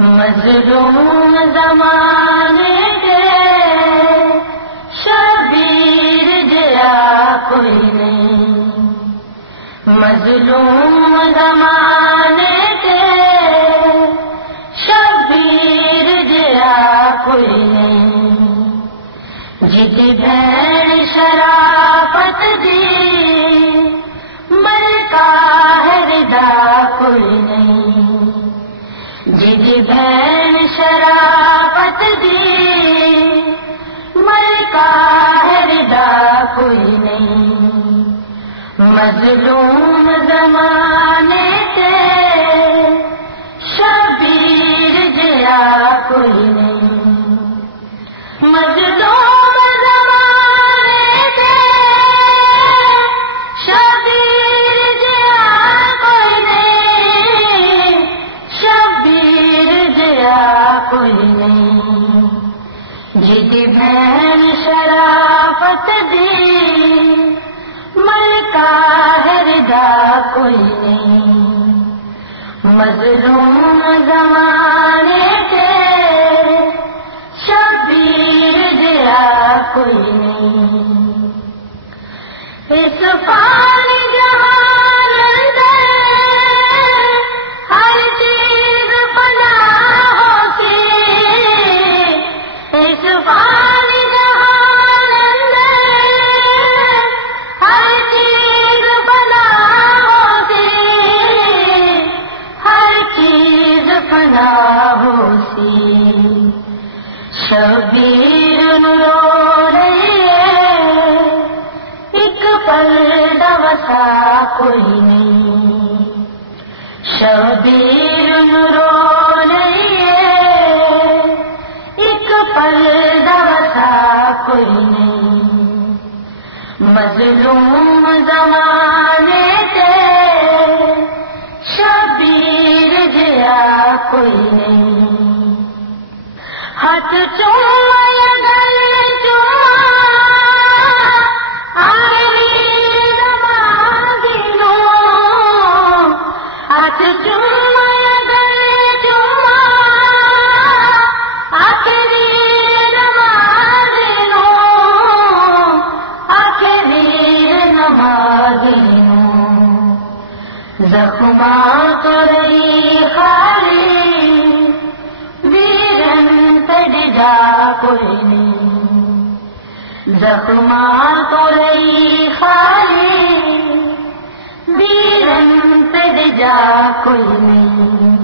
مظلوم زمانے کے شبیر جیا کوئی نہیں، مظلوم زمانے کے شبیر جیا کوئی نہیں، جدی بہن شرافت دی ملکہ ہے ردا کوئی نہیں، جدی بہن شرافت دی ملکہ ہے ردا کوئی نہیں، مظلوم زمانے کے شبیر جیا کوئی نہیں، مظلوم زمانے کے شبیر جیا کوئی نہیں، شبیر جیا کوئی نہیں، جدی بہن شرافت دی ملکہ ہے ردا کوئی نہیں، مظلوم زمانے کے شبیر جیا کوئی نہیں، اس فانی جہان اندر ہر چیز فنا ہوتی، اس فانی جہان اندر ہر چیز فنا ہوتی، ہر چیز فنا ہوتی، شبیر رو رہی ہے ایک پل دوسا کوئی نہیں، شبیر رو رہی ہے ایک پل دوسا کوئی نہیں، مظلوم زمانے کے شبیر جیا کوئی نہیں، ہاتھ چوم یا گل چوم آخری نمازی نو، ہاتھ چوم یا گل چوم آخری نمازی نو، آخری نمازی نو، زخماں تو رہی خالی جا کوئی نہیں، زخماں تو رہی خالی بیرن پہ جا کوئی نہیں،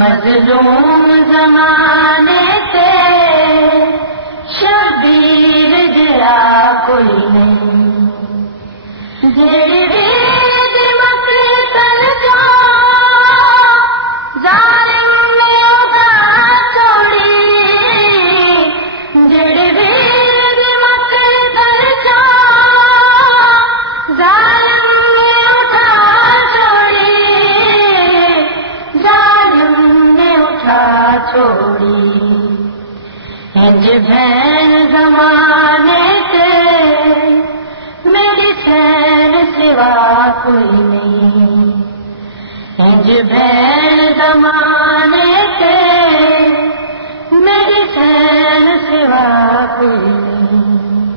مظلوم زمانے کے شبیر جیا کوئی نہیں، جڑی ریت مکری کر جا ظالم نے ادا چھوڑی، جڑی ریت مکری کر جا ظالم نے اٹھا چھوڑی، ظالم نے اٹھا چھوڑی، ہنج بہن زمانے کے میری سین سوا کوئی نہیں، ہنج بہن زمانے کے میری سین سوا کوئی نہیں،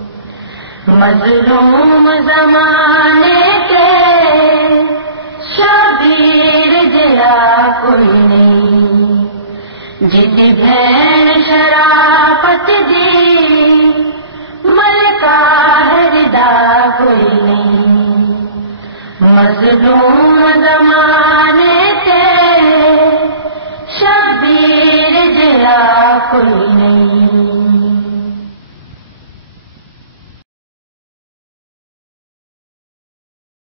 مظلوم زمانے کے شبیر جیا کوئی نہیں، جدی بہن شرافت دی ملکہ ہے ردا کوئی نہیں، مظلوم زمانے کے شبیر جیا کوئی